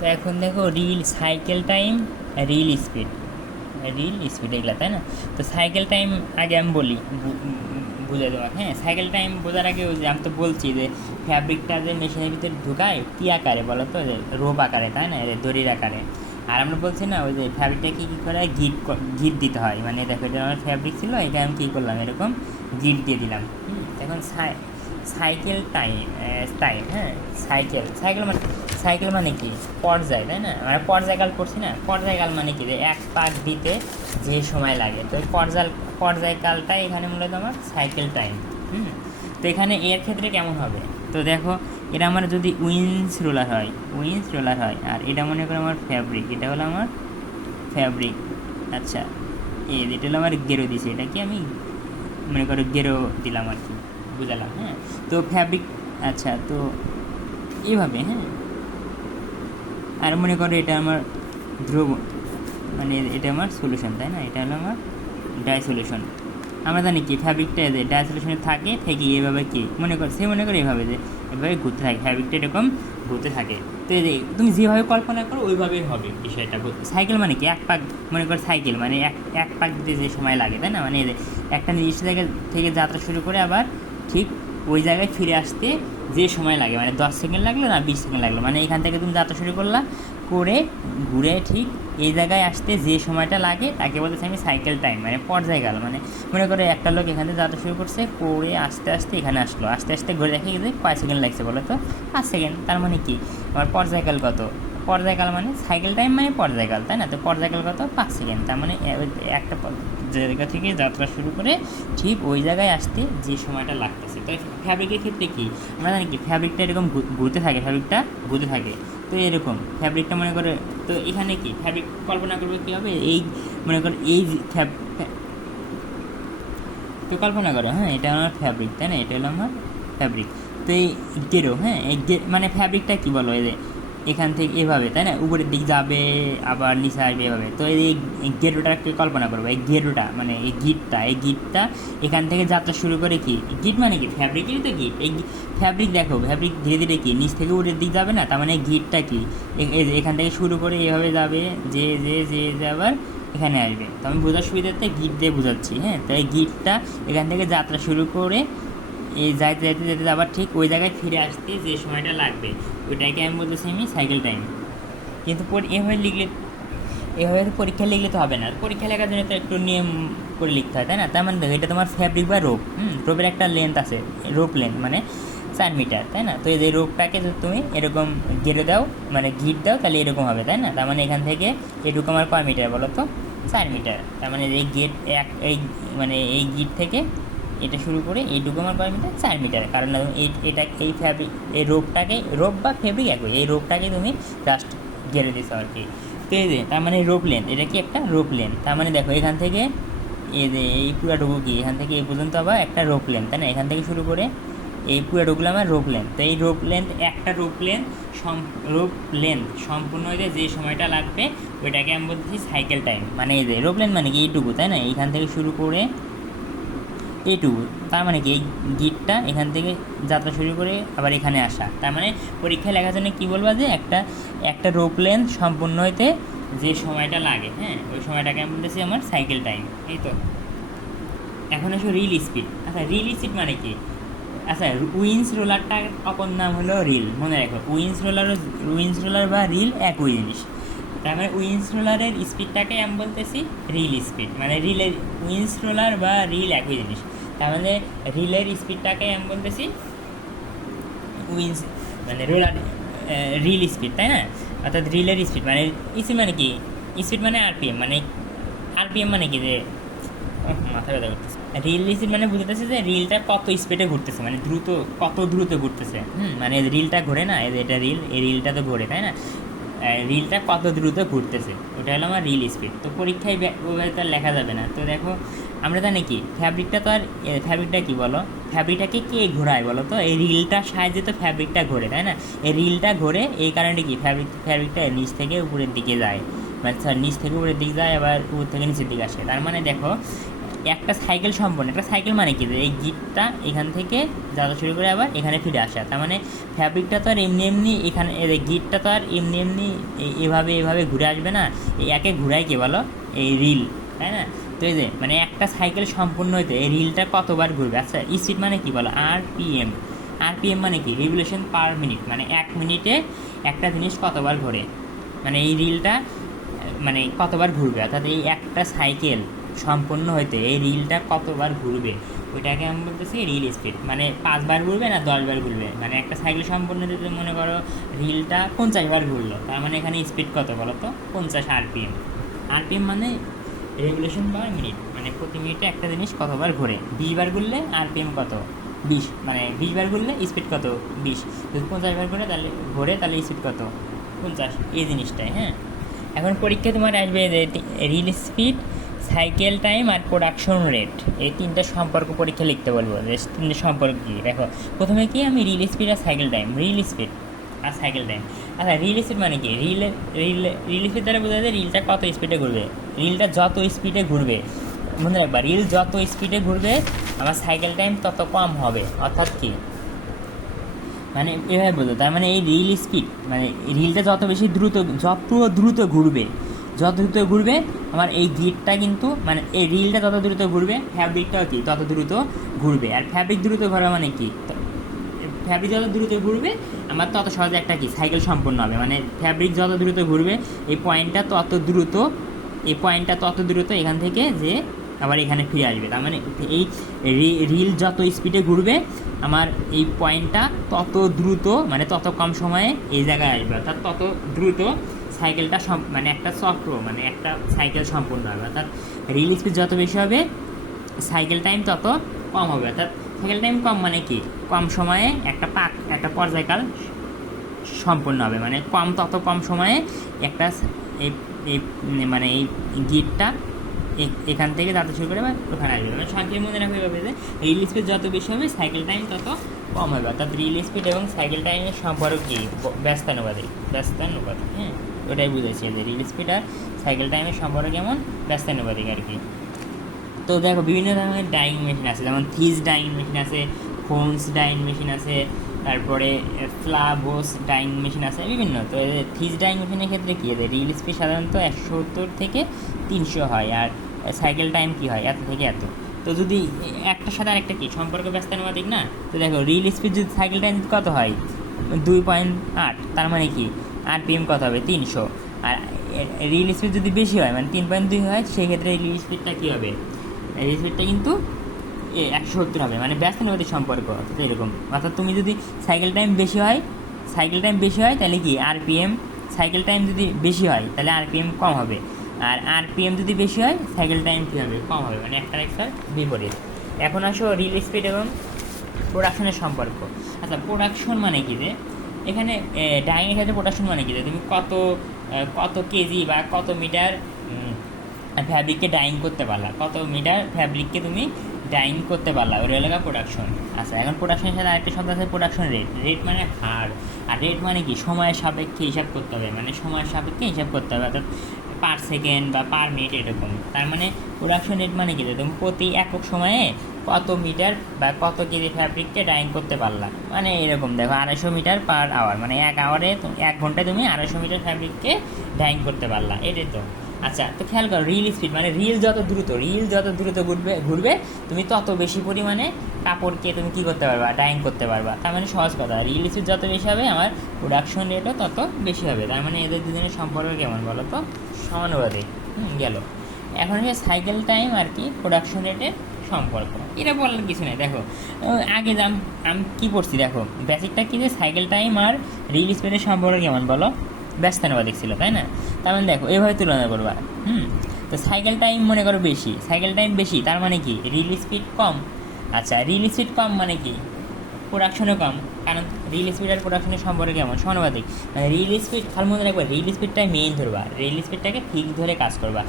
তো এখন দেখো reel cycle time, reel speed এগুলো, তাই না? তো সাইকেল টাইম আগে আমি বলি, বুঝে দেওয়া। হ্যাঁ, সাইকেল টাইম বোঝার আগে ওই যে আমি তো বলছি যে ফ্যাব্রিকটা যে মেশিনের ভিতরে ঢুকায় কী আকারে বলো তো, যে রোপ আকারে, তাই না, দড়ির আকারে। আর আমরা বলছি না ওই যে ফ্যাব্রিকটা কী করে গিট দিতে হয়, মানে দেখো এটা আমার ফ্যাব্রিক ছিল, এটা আমি কী করলাম, এরকম গিট দিয়ে দিলাম। এখন সাইকেল টাইম, হ্যাঁ, সাইকেল মানে কি, পর্যায়, তাই না? মানে পর্যায়কাল করছি না, পর্যায়কাল মানে কি, যে এক পাক দিতে যে সময় লাগে, তো এই পর্যায়কালটা এখানে মূলত আমার সাইকেল টাইম। তো এখানে এর ক্ষেত্রে কেমন হবে, তো দেখো এটা আমার যদি উইন্স রোলার হয়, আর এটা মনে করো আমার ফ্যাব্রিক, এটা হলো আমার ফ্যাব্রিক। আচ্ছা, এটা হলো আমার গেরো দিছে, এটা কি আমি মনে করো গেরো দিলাম আর কি, বুঝালাম। হ্যাঁ, তো ফ্যাব্রিক, আচ্ছা, তো এইভাবে। হ্যাঁ, আর মনে করো এটা আমার ধ্রুব, মানে এটা আমার সলিউশন, তাই না, এটা হলো আমার ডাই সলিউশন। আমরা জানি কি ফ্যাব্রিকটা যে ডাই সলিউশনে থেকে এভাবে কি মনে করে এভাবে যে এভাবে ঘুরতে থাকে, ফ্যাব্রিকটা এরকম ঘুরতে থাকে। তো এই যে তুমি যেভাবে কল্পনা করো ওইভাবেই হবে বিষয়টা। সাইকেল মানে কি, এক পাক, মনে করো সাইকেল মানে এক পাক দিতে যে সময় লাগে, তাই না, মানে এই যে একটা নির্দিষ্ট জায়গা থেকে যাত্রা শুরু করে আবার ঠিক ওই জায়গায় ফিরে আসতে যে সময় লাগে, মানে 10 সেকেন্ড লাগলো না 20 সেকেন্ড লাগলো, মানে এখান থেকে তুমি যাত্রা শুরু করলা, করে ঘুরে ঠিক এই জায়গায় আসতে যে সময়টা লাগে তাকে বলতেছি আমি সাইকেল টাইম, মানে পর্যায়কাল। মানে মনে করে একটা লোক এখান থেকে যাত্রা শুরু করছে, করে আস্তে আস্তে এখানে আসলো, আস্তে আস্তে ঘুরে দেখে যে কয় সেকেন্ড লাগছে বলো তো, 5 সেকেন্ড। তার মানে কি আমার পর্যায়কাল কত, পর্যায়কাল মানে সাইকেল টাইম মানে পর্যায়কাল, তাই না? তো পর্যায়কাল কত, 5 সেকেন্ড। তার মানে একটা জায়গা থেকে যাত্রা শুরু করে ঠিক ওই জায়গায় আসতে যে সময়টা লাগতেছে। তো ফ্যাব্রিকের ক্ষেত্রে কি আমরা জানি কি ফ্যাব্রিকটা এরকম ঘুরতে থাকে। তো এরকম ফ্যাব্রিকটা মনে করে, তো এখানে কি ফ্যাব্রিক কল্পনা করবে কী হবে, এই মনে করো এই তো কল্পনা করো, হ্যাঁ, এটা আমার ফ্যাব্রিক, তাই না, এটা হলো আমার ফ্যাব্রিক। তো এই গেরো, হ্যাঁ, এই মানে ফ্যাব্রিকটা কী বলো, এই যে এখান থেকে এভাবে, তাই না, উপরের দিক যাবে আবার নিচে আসবে এভাবে। তো এই গেরোটাকে কল্পনা করবো, এই গেরোটা মানে এই গিটটা এখান থেকে যাত্রা শুরু করে কি, গিট মানে কি ফ্যাব্রিকেরই তো গিট। এই ফ্যাব্রিক দেখো, ফ্যাব্রিক ধীরে ধীরে কি নিচ থেকে উপরের দিক যাবে না, তার মানে এই গিটটা কি এখান থেকে শুরু করে এভাবে যাবে, যে আবার এখানে আসবে। তো আমি বোঝার সুবিধাতে গিট দিয়ে বোঝাচ্ছি। হ্যাঁ, তো এই গিটটা এখান থেকে যাত্রা শুরু করে এই যাইতে আবার ঠিক ওই জায়গায় ফিরে আসতে যে সময়টা লাগবে ওইটাকে আমি বলতেছি আমি সাইকেল টাইম। কিন্তু এভাবে তো পরীক্ষা লিখলে তো হবে না, পরীক্ষা লেখার জন্য তো একটু নিয়ম করে লিখতে হয়, তাই না? তার মানে দেখো এটা তোমার ফ্যাব্রিক বা রোপ, রোপের একটা লেন্থ আছে, রোপ লেন্থ মানে 4 মিটার, তাই না? তো এই রোপটাকে যদি তুমি এরকম গেড়ে দাও, মানে গিট দাও, তাহলে এরকম হবে, তাই না? তার মানে এখান থেকে এটুকু আমার কয় মিটার বলো তো, 4 মিটার। তার মানে এই গেট এই মানে এই গিট থেকে এটা শুরু করে এইটুকু আমার কয় মিটার, 4 মিটার। কারণ এই ফ্যাব্রিক, এই রোপ বা ফেব্রিক একই, এই রোপটাকে তুমি জাস্ট গেড়ে দিছো আর কি। তো এই যে তার মানে রোপ লেন্থ, এটা কি একটা রোপ লেন্থ। তার মানে দেখো এখান থেকে এই যে এই পুরাটুকু কি এখান থেকে এই পর্যন্ত আবার একটা রোপ লেন্থ, তাই না? এখান থেকে শুরু করে এই পুরাটুকুলো আমার রোপ লেন্থ। তো এই একটা রোপ লেন্থ সম্পূর্ণ হয়ে যে সময়টা লাগবে ওইটাকে আমি বলতেছি সাইকেল টাইম। মানে এই যে রোপ লেন্থ মানে কি এইটুকু, তাই না? এইখান থেকে শুরু করে এইটুকু, তার মানে কি এই গিটটা এখান থেকে যাত্রা শুরু করে আবার এখানে আসা। তার মানে পরীক্ষায় লেখার জন্য কী বলবা, যে একটা রোপ লেন্থ সম্পূর্ণ হইতে যে সময়টা লাগে, হ্যাঁ, ওই সময়টাকে আমি বলতেছি আমার সাইকেল টাইম। এই তো এখন আসো রিল স্পিড। আচ্ছা, রিল স্পিড মানে কি? আচ্ছা, উইন্স রোলারটার অপর নাম হলো রিল, মনে রাখো। উইন্স রোলার বা রিল একই জিনিস। তার মানে উইন্স রোলারের স্পিডটাকে আমি বলতেছি রিল স্পিড, মানে উইন্স রোলার বা রিল একই জিনিস। তার মানে রিলের স্পিডটাকে আমি বলতেছি উইন্স, মানে রোলার রিল স্পিড, তাই না? অর্থাৎ রিলের স্পিড মানে মানে কি, স্পিড মানে আরপিএম, মানে আরপিএম মানে কি, যে মাথা ব্যথা করতেছে। রিল স্পিড মানে বুঝতেছে যে রিলটা কত স্পিডে ঘুরতেছে, মানে কত দ্রুত ঘুরতেছে। মানে রিলটা ঘোরে না, এটা এই রিলটা তো ঘোরে, তাই না? রিলটা কত দ্রুত ঘুরতেছে ওটা হলো আমার রিল স্পিড। তো পরীক্ষায় ওইভাবে তো আর লেখা যাবে না। তো দেখো আমরা জানি কি ফ্যাব্রিকটা তো আর ফ্যাব্রিকটা কী বলো, ফ্যাব্রিকটাকে কে ঘোরায় বলো তো, এই রিলটার সাহায্যে তো ফ্যাব্রিকটা ঘোরে, তাই না? এই রিলটা ঘোরে এই কারণে কি ফ্যাব্রিকটা নিচ থেকে উপরের দিকে যায়, মানে নিচ থেকে উপরের দিকে যায়, আবার উপর থেকে নিচের দিকে আসে। তার মানে দেখো একটা সাইকেল সম্পন্ন, একটা সাইকেল মানে কি, এই গিটটা এখান থেকে যাওয়া শুরু করে আবার এখানে ফিরে আসা, তার মানে ফ্যাব্রিকটা তো আর এমনি এমনি এখানে, গিটটা তো আর এমনি এমনি এভাবে এভাবে ঘুরে আসবে না, এই একে ঘুরায় কে বলো, এই রিল, তাই না? তো এই যে মানে একটা সাইকেল সম্পূর্ণ হইতে এই রিলটা কতবার ঘুরবে। আচ্ছা স্পিড মানে কি বলো, আরপিএম। আরপিএম মানে কি, রিভলিউশন পার মিনিট, মানে 1 মিনিটে একটা জিনিস কতবার ঘোরে, মানে এই রিলটা মানে কতবার ঘুরবে, অর্থাৎ এই একটা সাইকেল সম্পূর্ণ হইতে এই রিলটা কতবার ঘুরবে, ওইটাকে আমি বলতেছি রিল স্পিড। মানে 5 বার ঘুরবে না 10 বার ঘুরবে, মানে একটা সাইকেল সম্পূর্ণ হতে মনে করো রিলটা 50 বার ঘুরলো, তার মানে এখানে স্পিড কত বলো তো, 50 আরপিএম। আরপিএম মানে রেগুলেশন পার মিনিট, মানে প্রতি মিনিটে একটা জিনিস কতবার ঘোরে। 20 বার ঘুরলে আরপিএম কত, 20, মানে 20 বার ঘুরলে স্পিড কত, 20। যদি 50 বার ঘুরে তাহলে স্পিড কত, 50, এই জিনিসটাই। হ্যাঁ, এখন পরীক্ষা তোমার আসবে যে রিল স্পিড, সাইকেল টাইম আর প্রোডাকশন রেট, এই 3টা সম্পর্ক পরীক্ষা লিখতে বলবো, যে 3টে সম্পর্ক কী। দেখো প্রথমে কি আমি রিল স্পিড আর সাইকেল টাইম, রিল স্পিড আর সাইকেল টাইম। আচ্ছা রিল স্পিড মানে কি, রিল স্পিড দ্বারা বোঝা যায় রিলটা কত স্পিডে ঘুরবে, রিলটা যত স্পিডে ঘুরবে, মনে রাখবা রিল যত স্পিডে ঘুরবে আমার সাইকেল টাইম তত কম হবে, অর্থাৎ কি মানে এভাবে বলতো, তার মানে এই রিল স্পিড মানে রিলটা যত বেশি দ্রুত, যত দ্রুত ঘুরবে আমার এই গিটটা কিন্তু, মানে এই রিলটা যত দ্রুত ঘুরবে ফ্যাব্রিকটাও কি তত দ্রুত ঘুরবে। আর ফ্যাব্রিক দ্রুত ঘোরা মানে কি, ফ্যাব্রিক যত দ্রুত ঘুরবে আমার তত সহজে একটা কি সাইকেল সম্পন্ন হবে, মানে ফ্যাব্রিক যত দ্রুত ঘুরবে এই পয়েন্টটা তত দ্রুত এখান থেকে যে আবার এখানে ফিরে আসবে, তার মানে এই রিল যত স্পিডে ঘুরবে আমার এই পয়েন্টটা তত দ্রুত, মানে তত কম সময়ে এই জায়গায় আসবে, অর্থাৎ তত দ্রুত সাইকেলটা মানে একটা চক্র, মানে একটা সাইকেল সম্পূর্ণ হবে। অর্থাৎ রিল স্পিড যত বেশি হবে সাইকেল টাইম তত কম হবে, অর্থাৎ সাইকেল টাইম কম মানে কি, কম সময়ে একটা পর্যায়কাল সম্পূর্ণ হবে, মানে তত কম সময়ে একটা এই মানে এই গিটটা এখান থেকে যাতে শুরু করে বা ওখানে আসবে, মানে সংক্ষেপে মনে রাখতে হবে যে রিল স্পিড যত বেশি হবে সাইকেল টাইম তত কম হবে, অর্থাৎ রিল স্পিড এবং সাইকেল টাইমের সম্পর্ক কি, ব্যস্তানুপাতিক। হ্যাঁ, ওটাই বুঝেছি যে রিল স্পিড আর সাইকেল টাইমের সম্পর্ক কেমন, ব্যস্তানুপাতিক আর কি। তো দেখো বিভিন্ন ধরনের ডাইং মেশিন আছে, যেমন থিস ডাইং মেশিন আছে, হোমস ডাইং মেশিন আছে, তারপরে ফ্লাবোস ডাইং মেশিন আছে বিভিন্ন। তো থিস ডাইং মেশিনের ক্ষেত্রে কী আছে, রিল স্পিড সাধারণত 170 থেকে 300 হয়, আর সাইকেল টাইম কী হয়, এত থেকে এত। তো যদি একটার সাথে আরেকটা কি সম্পর্ক ব্যস্তানুপাতিক না, তো দেখো রিল স্পিড যদি সাইকেল টাইম কত হয় 2.8, তার মানে কি আরপিএম কত হবে 300, আর রিল স্পিড যদি বেশি হয় মানে 3.2 হয়, সেক্ষেত্রে রিল স্পিডটা কী হবে, রিল স্পিডটা কিন্তু 170 হবে, মানে ব্যস্তানুপাতিক সম্পর্ক এরকম। অর্থাৎ তুমি যদি সাইকেল টাইম বেশি হয় তাহলে কি আরপিএম, সাইকেল টাইম যদি বেশি হয় তাহলে আরপিএম কম হবে, আর আরপিএম যদি বেশি হয় সাইকেল টাইম কী হবে, কম হবে, মানে একটার বিপরীত। এখন আসো রিল স্পিড এবং প্রোডাকশনের সম্পর্ক। আচ্ছা প্রোডাকশন মানে কি, যে এখানে ডাইংয়ের ক্ষেত্রে প্রোডাকশন মানে কি, যে তুমি কত কেজি বা কত মিটার ফ্যাব্রিককে ডাইং করতে পারলা, কত মিটার ফ্যাব্রিককে তুমি ডাইং করতে পারলা, ওর এলাকা প্রোডাকশন। আচ্ছা এখন প্রোডাকশনের সাথে আরেকটা শব্দ আছে প্রোডাকশন রেট। রেট মানে হার, আর রেট মানে কি সময়ের সাপেক্ষে হিসাব করতে হবে, মানে সময়ের সাপেক্ষে হিসাব করতে হবে, অর্থাৎ পার সেকেন্ড বা পার মিনিট এরকম। তার মানে প্রোডাকশন রেট মানে কি, তুমি প্রতি একক সময়ে কত মিটার বা কত কেজি ফ্যাব্রিককে ডাইং করতে পারলা, মানে এরকম। দেখো 250 মিটার পার আওয়ার, মানে 1 ঘন্টায় তুমি 250 মিটার ফ্যাব্রিককে ডাইং করতে পারলা, এটাই তো। আচ্ছা তো খেয়াল করো রিল স্পিড মানে রিল যত দ্রুত ঘুরবে তুমি তত বেশি পরিমাণে কাপড়কে তুমি কী করতে পারবা, ডাইং করতে পারবা। তার মানে সহজ কথা, রিল স্পিড যত বেশি হবে আমার প্রোডাকশন রেটও তত বেশি হবে, তার মানে এদের দুজনের সম্পর্ক কেমন বলো তো, সমানুপাতিক। গেল। এখন হচ্ছে সাইকেল টাইম আর কি প্রোডাকশন রেটের সম্পর্ক, এটা বলার কিছু নেই। দেখো আগে আমি কী পড়ছি, দেখো বেসিকটা কী, যে সাইকেল টাইম আর রিল স্পিডের সম্পর্ক কেমন বলো, ব্যস্তানুপাতিক ছিল, তাই না? তার মানে দেখো এভাবে তুলনা করবা। তো সাইকেল টাইম মনে করো বেশি, তার মানে কি রিল স্পিড কম। আচ্ছা রিল স্পিড কম মানে কি প্রোডাকশনও কম, কারণ রিল স্পিড আর প্রোডাকশনের সম্পর্কে কেমন, সমানুপাতিক। মানে রিল স্পিড খাল মনে রাখবা, রিল স্পিডটাই মেইন ধরবা, রিল স্পিডটাকে ঠিক ধরে কাজ করবা।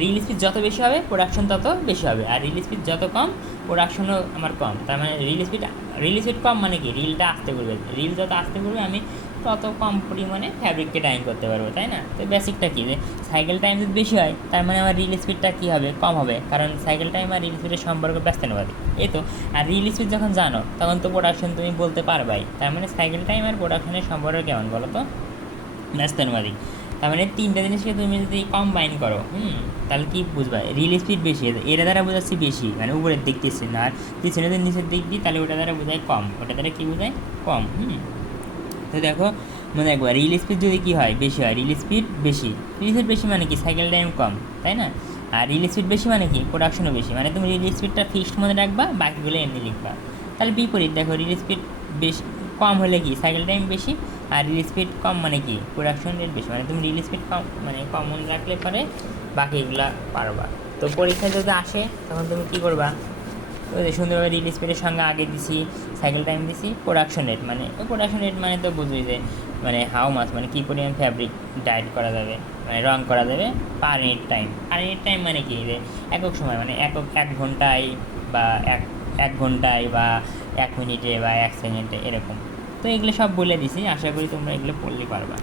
রিল স্পিড যত বেশি হবে প্রোডাকশন তত বেশি হবে, আর রিল স্পিড যত কম প্রোডাকশনও আমার কম, তার মানে রিল স্পিড রিল স্পিড কম মানে কি, রিলটা আস্তে করবে, রিল যত আস্তে করবে আমি তত কম পরিমাণে ফ্যাব্রিককে ডাইং করতে পারবো, তাই না? তো বেসিকটা কী, যে সাইকেল টাইম যদি বেশি হয় তার মানে আমার রিল স্পিডটা কী হবে, কম হবে, কারণ সাইকেল টাইম আর রিল স্পিডের সম্পর্ক ব্যস্তানুপাতিক, এই তো। আর রিল স্পিড যখন জানো তখন তো প্রোডাকশন তুমি বলতে পারবাই, তার মানে সাইকেল টাইম আর প্রোডাকশনের সম্পর্ক কেমন বলো তো, ব্যস্তানুপাতিক। তার মানে তিনটা জিনিসকে তুমি যদি কম্বাইন করো তাহলে কী বুঝবা, রিল স্পিড বেশি, এর দ্বারা বোঝাচ্ছি বেশি, মানে উপরের দিক দিচ্ছে না, আর পিছনে যদি নিচের দিক দিই তাহলে ওটা দ্বারা বোঝায় কম, ওটা দ্বারা কী বোঝায়, কম। তো দেখো মনে রাখবো, রিল স্পিড যদি কী হয়, বেশি হয়, রিল স্পিড বেশি, রিল স্পিড বেশি মানে কি, সাইকেল টাইম কম, তাই না? আর রিল স্পিড বেশি মানে কি, প্রোডাকশনও বেশি, মানে তুমি রিল স্পিডটা ফিক্সড মনে রাখবা, বাকিগুলো এমনি লিখবা। তাহলে বিপরীত দেখো, রিল স্পিড বেশি কম হলে কি, সাইকেল টাইম বেশি, আর রিল স্পিড কম মানে কি, প্রোডাকশন রেট বেশি, মানে তুমি রিল স্পিড কম মানে কম মনে রাখলে পরে বাকিগুলা পারবা। তো পরীক্ষায় যদি আসে তখন তুমি কী করবা, ওই যে সুন্দরভাবে রিল স্পিডের সঙ্গে আগে দিছি, সাইকেল টাইম দিছি, প্রোডাকশন রেট মানে, প্রোডাকশন রেট মানে তো বুঝবি যে মানে হাউ মাছ, মানে কী পরিমাণ ফ্যাব্রিক ডাইড করা যাবে, মানে রং করা যাবে per minute time. Per minute time মানে কি, যে একক সময়, মানে এক ঘন্টায় বা এক ঘন্টায় বা 1 মিনিটে বা 1 সেকেন্ডে এরকম। তো এগুলো সব বলে দিছি, আশা করি তোমরা এগুলো পড়লে পারবা।